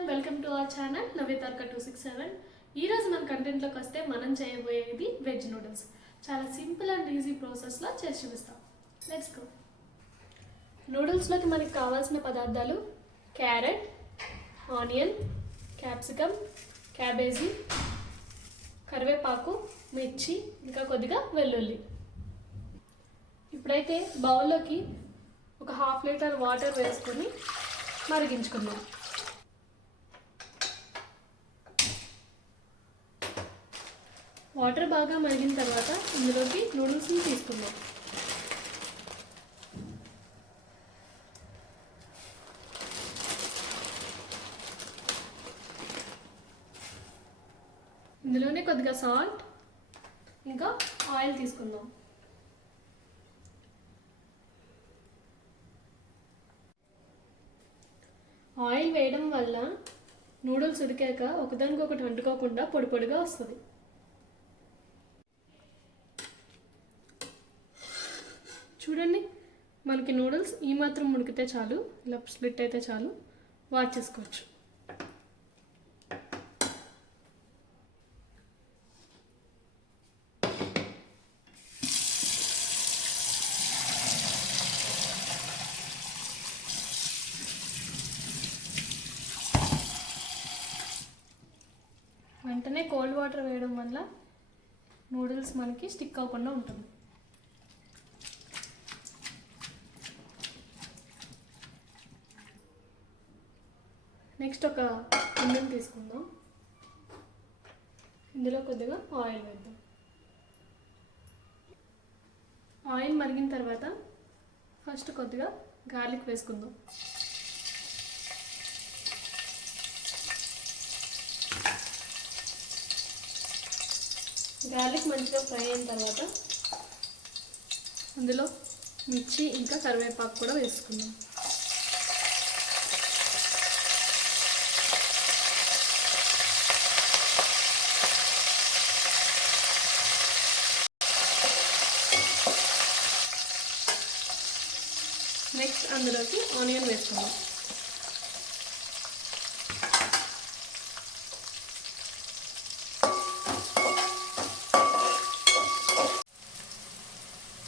everyone, welcome to our channel Navitarka 267. ఈ రోజు మన కంటెంట్ లోకి వస్తే మనం చేయబోయేది వెజ్ నూడిల్స్. చాలా సింపుల్ అండ్ ఈజీ ప్రాసెస్ లో చేసి చూపిస్తాం. Let's go. నూడిల్స్ లోకి మనకి కావాల్సిన పదార్థాలు క్యారెట్, ఆనియన్, క్యాప్సికమ్, క్యాబేజీ, కరివేపాకు, మిర్చి, ఇంకా కొద్దిగా వెల్లుల్లి. ఇప్పుడైతే బౌల్లోకి ఒక 1/2 లీటర్ వాటర్ వేసుకొని మరిగించుకుందాం. వాటర్ బాగా మరిగిన తర్వాత ఇందులోకి నూడిల్స్ని తీసుకుందాం. ఇందులోనే కొద్దిగా సాల్ట్ ఇంకా ఆయిల్ తీసుకుందాం. ఆయిల్ వేయడం వల్ల నూడిల్స్ ఉడికాక ఒకదానికొకటి అంటుకోకుండా పొడి పొడిగా వస్తుంది. చూడండి, మనకి నూడిల్స్ ఈ మాత్రం ఉడికితే చాలు, ఇలా స్ప్లిట్ అయితే చాలు, వాష్ చేసుకోవచ్చు. వెంటనే కోల్డ్ వాటర్ వేయడం వల్ల నూడిల్స్ మనకి స్టిక్ అవ్వకుండా ఉంటుంది. నెక్స్ట్ ఒక గిన్నెని తీసుకుందాం. ఇందులో కొద్దిగా ఆయిల్ వేద్దాం. ఆయిల్ మరిగిన తర్వాత ఫస్ట్ కొద్దిగా గార్లిక్ వేసుకుందాం. గార్లిక్ మంచిగా ఫ్రై అయిన తర్వాత అందులో మిర్చి ఇంకా కరివేపాకు కూడా వేసుకుందాం. నెక్స్ట్ అందులోకి ఆనియన్ వేసుకుందాం.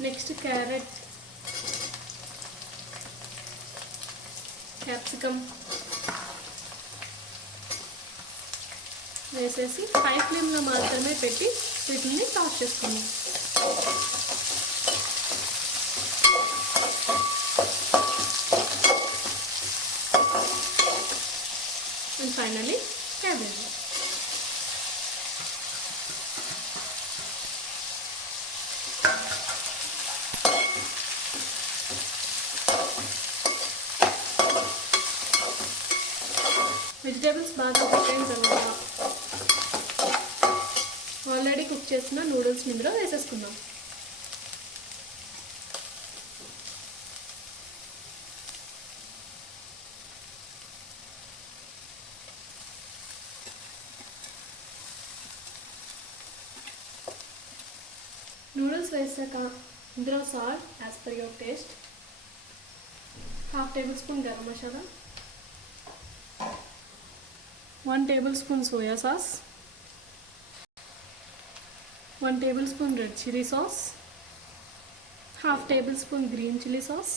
నెక్స్ట్ క్యారెట్, క్యాప్సికమ్ వేసేసి హై ఫ్లేమ్లో మాత్రమే పెట్టి వీటిని టాస్ చేసుకుందాం. And finally cabbage. వెజిటేబుల్స్ బాగా కుక్ అయిన తర్వాత ఆల్రెడీ కుక్ చేసిన నూడిల్స్ ఇందులో వేసేసుకుందాం. నూడిల్స్ వేసాక ఇందులో salt as per your taste, 1/2 table spoon garam మసాలా, 1 tablespoon soya sauce, 1 tablespoon red chili sauce, 1/2 tablespoon green chili sauce,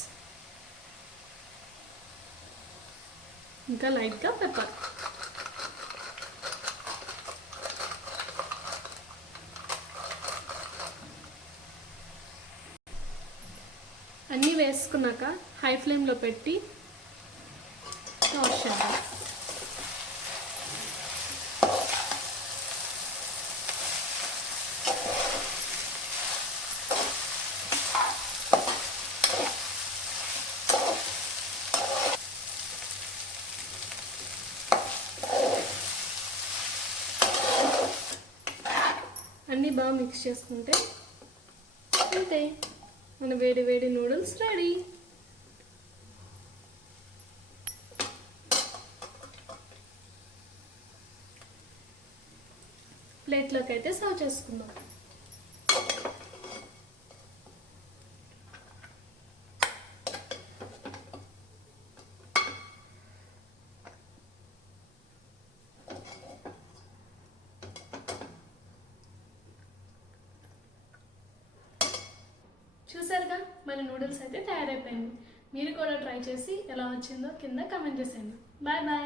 ఇంకా లైట్గా పెప్పర్. అన్నీ వేసుకున్నాక హై ఫ్లేమ్లో పెట్టి టాస్ చేద్దాం. అన్నీ బాగా మిక్స్ చేసుకుంటే అంతే, మన వేడి వేడి నూడిల్స్ రెడీ. ప్లేట్లోకి అయితే సర్వ్ చేసుకుందాం. చూసారుగా మన నూడిల్స్ అయితే తయారైపోయింది. మీరు కూడా ట్రై చేసి ఎలా వచ్చిందో కింద కమెంట్ చేసేయండి. Bye bye.